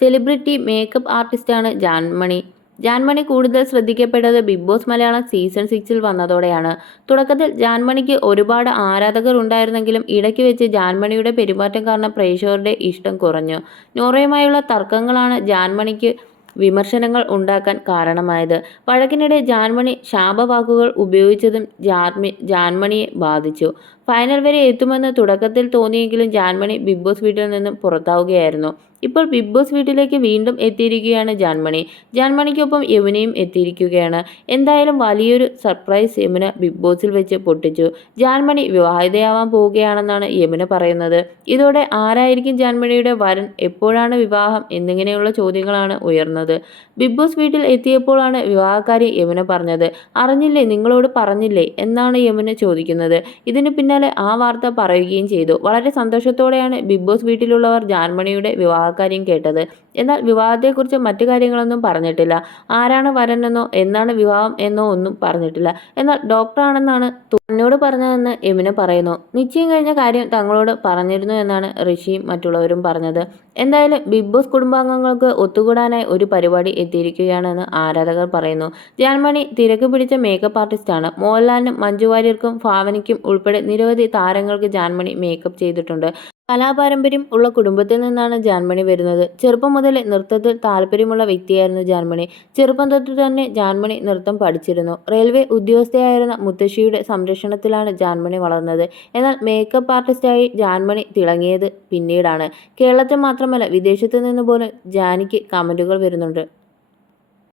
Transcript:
Celebrity makeup ആർട്ടിസ്റ്റാണ് ജാൻമണി. ജാൻമണി കൂടുതൽ ശ്രദ്ധിക്കപ്പെട്ടത് ബിഗ് ബോസ് മലയാളം സീസൺ സിക്സിൽ വന്നതോടെയാണ്. തുടക്കത്തിൽ ജാൻമണിക്ക് ഒരുപാട് ആരാധകർ ഉണ്ടായിരുന്നെങ്കിലും ഇടയ്ക്ക് വെച്ച് ജാൻമണിയുടെ പെരുമാറ്റം കാരണം പ്രേക്ഷകരുടെ ഇഷ്ടം കുറഞ്ഞു. നോറയുമായുള്ള തർക്കങ്ങളാണ് ജാൻമണിക്ക് വിമർശനങ്ങൾ ഉണ്ടാക്കാൻ കാരണമായത്. വഴക്കിനിടെ ജാൻമണി ശാപവാക്കുകൾ ഉപയോഗിച്ചതും ജാൻമി ജാൻമണിയെ ബാധിച്ചു. ഫൈനൽ വരെ എത്തുമെന്ന് തുടക്കത്തിൽ തോന്നിയെങ്കിലും ജാൻമണി ബിഗ് ബോസ് വീട്ടിൽ നിന്നും പുറത്താവുകയായിരുന്നു. ഇപ്പോൾ ബിഗ് ബോസ് വീട്ടിലേക്ക് വീണ്ടും എത്തിയിരിക്കുകയാണ് ജാൻമണി. ജാൻമണിക്കൊപ്പം യമുനയും എത്തിയിരിക്കുകയാണ്. എന്തായാലും വലിയൊരു സർപ്രൈസ് യമുന ബിഗ് ബോസിൽ വെച്ച് പൊട്ടിച്ചു. ജാൻമണി വിവാഹിതയാവാൻ പോവുകയാണെന്നാണ് യമുന പറയുന്നത്. ഇതോടെ ആരായിരിക്കും ജാൻമണിയുടെ വരൻ? എപ്പോഴാണ് വിവാഹം? എന്നിങ്ങനെയുള്ള ചോദ്യങ്ങളാണ് ഉയർന്നത്. ബിഗ് ബോസ് വീട്ടിൽ എത്തിയപ്പോഴാണ് വിവാഹക്കാരി യമുന പറഞ്ഞത്. അറിഞ്ഞില്ലേ? നിങ്ങളോട് പറഞ്ഞില്ലേ? എന്നാണ് യമുന ചോദിക്കുന്നത്. ഇതിന് പിന്നാലെ ആ വാർത്ത പറയുകയും ചെയ്തു. വളരെ സന്തോഷത്തോടെയാണ് ബിഗ് ബോസ് വീട്ടിലുള്ളവർ ജാൻമണിയുടെ വിവാഹക്കാര്യം കേട്ടത്. എന്നാൽ വിവാഹത്തെക്കുറിച്ച് മറ്റു കാര്യങ്ങളൊന്നും പറഞ്ഞിട്ടില്ല. ആരാണ് വരനെന്നോ എന്നാണ് വിവാഹം എന്നോ ഒന്നും പറഞ്ഞിട്ടില്ല. എന്നാൽ ഡോക്ടറാണെന്നാണ് തന്നോട് പറഞ്ഞതെന്ന് യമുന പറയുന്നു. നിശ്ചയം കഴിഞ്ഞ കാര്യം തങ്ങളോട് പറഞ്ഞിരുന്നു എന്നാണ് ഋഷിയും മറ്റുള്ളവരും പറഞ്ഞത്. എന്തായാലും ബിഗ് ബോസ് കുടുംബാംഗങ്ങൾക്ക് ഒത്തുകൂടാനായി ഒരു പരിപാടി എത്തിയിരിക്കുകയാണെന്ന് ആരാധകർ പറയുന്നു. ജാൻമണി തിരക്ക് പിടിച്ച മേക്കപ്പ് ആർട്ടിസ്റ്റാണ് മോഹൻലാലിനും മഞ്ജു വാര്യർക്കും ഭാവനയ്ക്കും ഉൾപ്പെടെ നിരവധി താരങ്ങൾക്ക് ജാൻമണി മേക്കപ്പ് ചെയ്തിട്ടുണ്ട്. കലാപാരമ്പര്യം ഉള്ള കുടുംബത്തിൽ നിന്നാണ് ജാൻമണി വരുന്നത്. ചെറുപ്പം മുതലേ നൃത്തത്തിൽ താല്പര്യമുള്ള വ്യക്തിയായിരുന്നു ജാൻമണി. ചെറുപ്പം തൊട്ട് തന്നെ ജാൻമണി നൃത്തം പഠിച്ചിരുന്നു. റെയിൽവേ ഉദ്യോഗസ്ഥയായിരുന്ന മുത്തശ്ശിയുടെ സംരക്ഷണത്തിലാണ് ജാൻമണി വളർന്നത്. എന്നാൽ മേക്കപ്പ് ആർട്ടിസ്റ്റായി ജാൻമണി തിളങ്ങിയത് പിന്നീടാണ്. കേരളത്തിൽ മാത്രമല്ല വിദേശത്ത് നിന്ന് പോലും ജാനിക്ക് കമന്റുകൾ വരുന്നുണ്ട്.